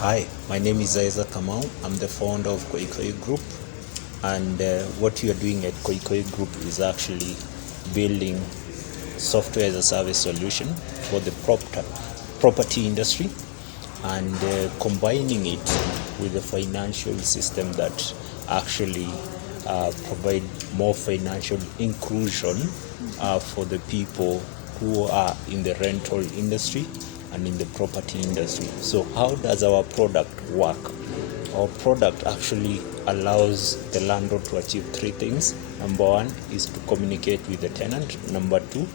Hi, my name is Kamau. I'm the founder of Koi Group, and what we are doing at Koi Group is actually building software as a service solution for the property industry and combining it with a financial system that actually provide more financial inclusion for the people who are in the rental industry and in the property industry. So how does our product work? Our product actually allows the landlord to achieve three things. Number one is to communicate with the tenant. Number two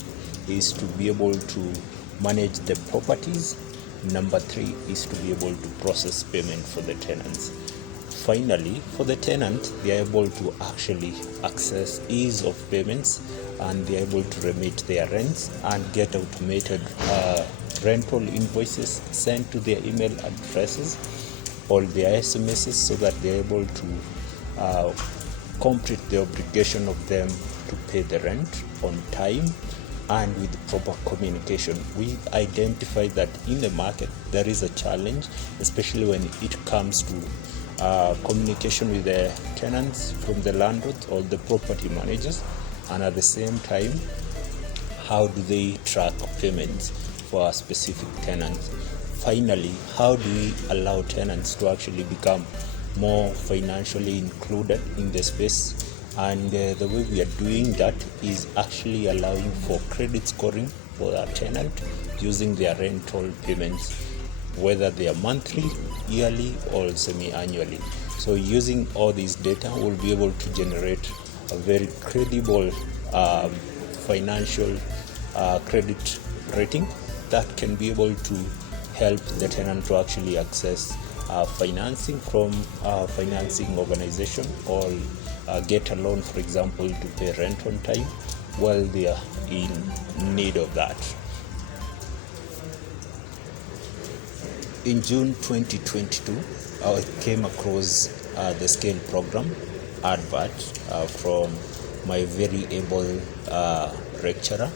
is to be able to manage the properties. Number three is to be able to process payment for the tenants. Finally, for the tenant, they are able to actually access ease of payments, and they are able to remit their rents and get automated rental invoices sent to their email addresses or their SMSs, so that they are able to complete the obligation of them to pay the rent on time and with proper communication. We identify that in the market there is a challenge, especially when it comes to communication with the tenants from the landlords or the property managers, and at the same time, how do they track payments for a specific tenant? Finally, how do we allow tenants to actually become more financially included in the space? And the way we are doing that is actually allowing for credit scoring for our tenant using their rental payments, whether they are monthly, yearly, or semi-annually. So using all this data, we'll be able to generate a very credible financial credit rating that can be able to help the tenant to actually access financing from a financing organization, or get a loan, for example, to pay rent on time while they are in need of that. In June 2022, I came across the Scale program advert from my very able lecturer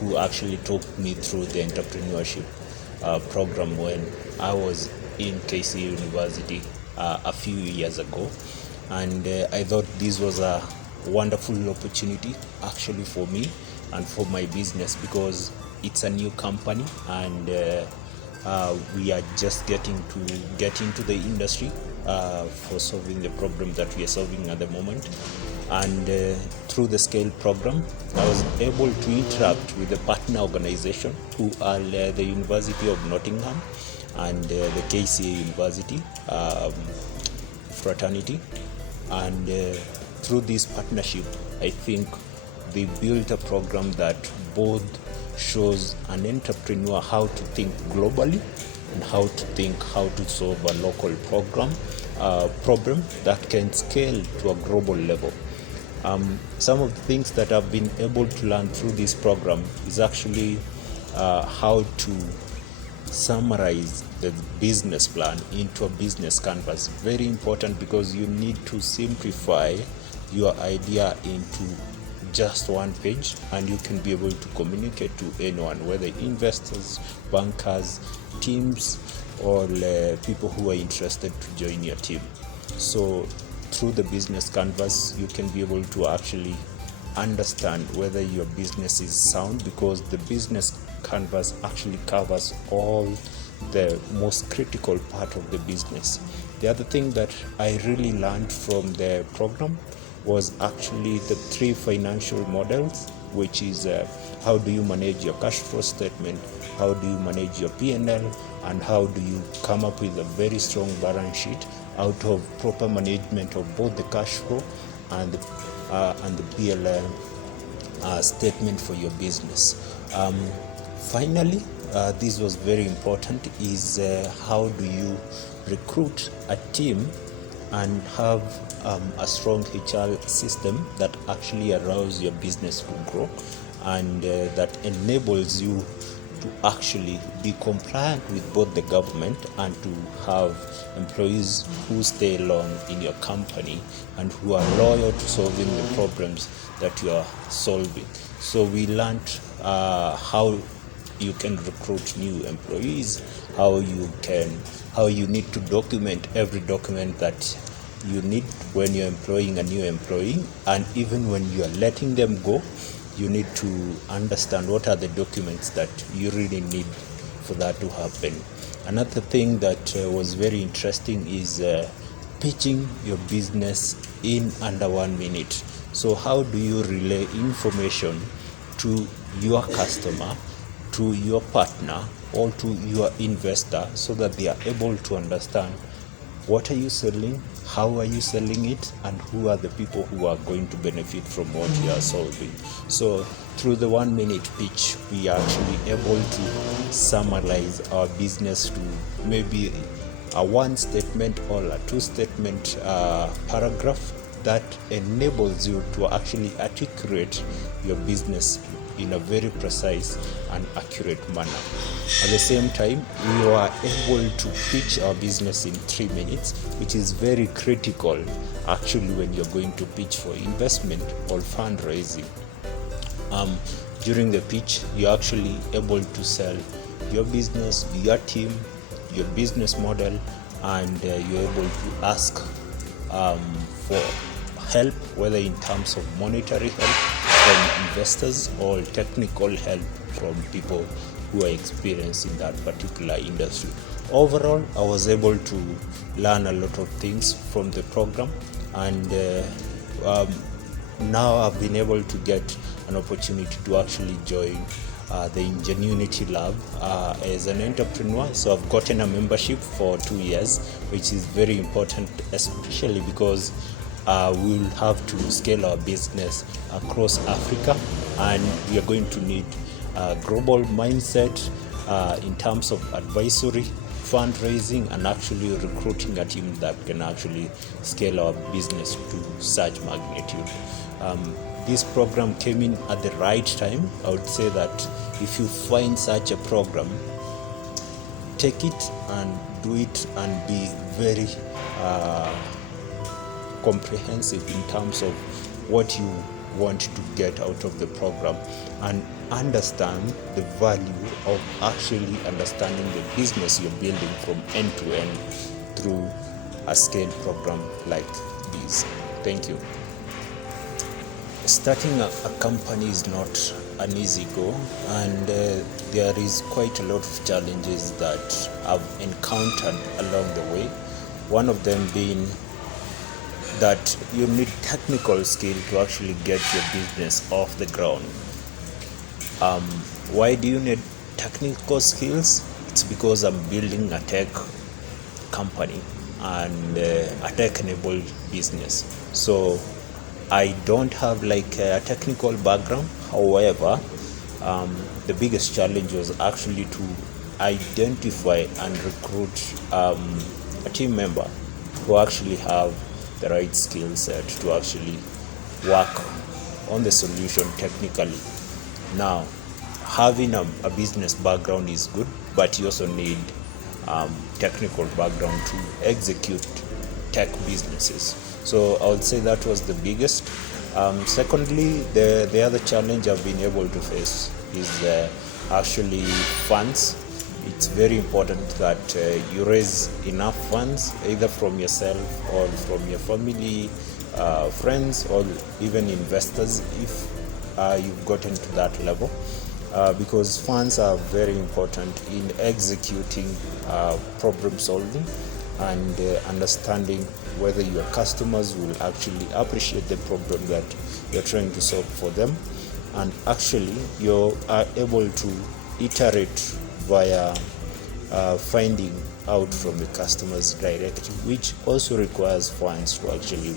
who actually took me through the entrepreneurship program when I was in KC University a few years ago. And I thought this was a wonderful opportunity actually for me and for my business, because it's a new company, and we are just getting into the industry for solving the problem that we are solving at the moment. And through the Scale program, I was able to interact with the partner organization, who are the University of Nottingham and the KCA University fraternity. And through this partnership, I think they built a program that both shows an entrepreneur how to think globally and how to solve a local problem that can scale to a global level. Some of the things that I've been able to learn through this program is actually how to summarize the business plan into a business canvas. Very important, because you need to simplify your idea into just one page, and you can be able to communicate to anyone, whether investors, bankers, teams, or people who are interested to join your team. So through the business canvas, you can be able to actually understand whether your business is sound, because the business canvas actually covers all the most critical part of the business. The other thing that I really learned from the program was actually the three financial models, which is how do you manage your cash flow statement, how do you manage your P&L, and how do you come up with a very strong balance sheet out of proper management of both the cash flow and the P&L statement for your business. Finally, this was very important, is how do you recruit a team and have a strong HR system that actually allows your business to grow, and that enables you to actually be compliant with both the government and to have employees who stay long in your company and who are loyal to solving the problems that you are solving. So we learned how you can recruit new employees, how you need to document every document that you need when you're employing a new employee, and even when you are letting them go, you need to understand what are the documents that you really need for that to happen. Another thing that was very interesting is pitching your business in under 1 minute. So how do you relay information to your customer, to your partner, or to your investor, so that they are able to understand what are you selling, how are you selling it, and who are the people who are going to benefit from what you are solving. So through the 1 minute pitch, we are actually able to summarize our business to maybe a 1 statement or a 2 statement paragraph that enables you to actually articulate your business in a very precise and accurate manner. At the same time, we are able to pitch our business in 3 minutes, which is very critical actually when you're going to pitch for investment or fundraising. During the pitch, you're actually able to sell your business, your team, your business model, and you're able to ask for help, whether in terms of monetary help from investors or technical help from people who are experienced in that particular industry. Overall, I was able to learn a lot of things from the program, and now I've been able to get an opportunity to actually join the Ingenuity Lab as an entrepreneur. So I've gotten a membership for 2 years, which is very important, especially because we will have to scale our business across Africa, and we are going to need a global mindset in terms of advisory, fundraising, and actually recruiting a team that can actually scale our business to such magnitude. This program came in at the right time. I would say that if you find such a program, take it and do it, and be very comprehensive in terms of what you want to get out of the program, and understand the value of actually understanding the business you're building from end to end through a scale program like this. Thank you. Starting a company is not an easy go, and there is quite a lot of challenges that I've encountered along the way. One of them being that you need technical skill to actually get your business off the ground. Why do you need technical skills? It's because I'm building a tech company and a tech-enabled business. So I don't have like a technical background. However, the biggest challenge was actually to identify and recruit a team member who actually have the right skill set to actually work on the solution technically. Now, having a business background is good, but you also need technical background to execute tech businesses. So I would say that was the biggest. Secondly, the other challenge I've been able to face is actually funds. It's very important that you raise enough funds, either from yourself or from your family, friends, or even investors if you've gotten to that level, because funds are very important in executing problem solving and understanding whether your customers will actually appreciate the problem that you're trying to solve for them, and actually you are able to iterate via finding out from the customers directly, which also requires funds to actually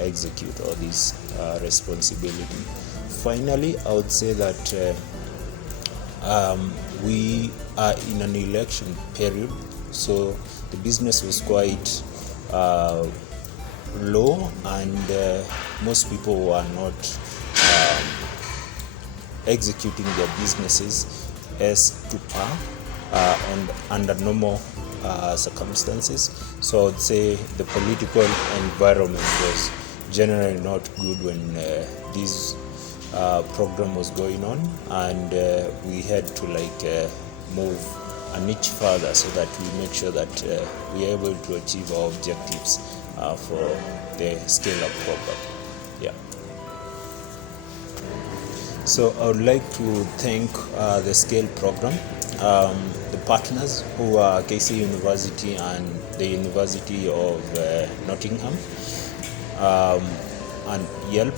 execute all this responsibility. Finally, I would say that we are in an election period, so the business was quite low, and most people were not executing their businesses as to par under normal circumstances. So I would say the political environment was generally not good when these program was going on, and we had to move a niche further so that we make sure that we are able to achieve our objectives for the scale-up program. Yeah. So I would like to thank the SCALE program, the partners who are KC University and the University of Nottingham, and YELP.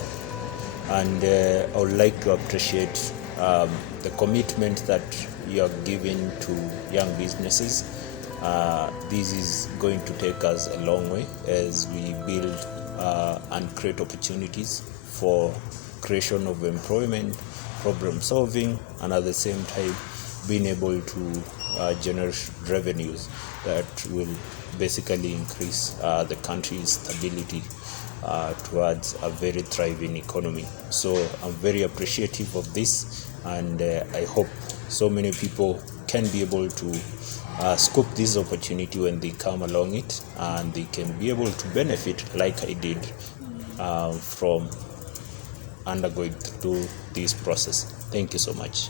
And I would like to appreciate the commitment that you are giving to young businesses. This is going to take us a long way as we build and create opportunities for creation of employment, problem solving, and at the same time being able to generate revenues that will basically increase the country's stability towards a very thriving economy. So I'm very appreciative of this, and I hope so many people can be able to scope this opportunity when they come along it, and they can be able to benefit like I did from undergoing through this process. Thank you so much.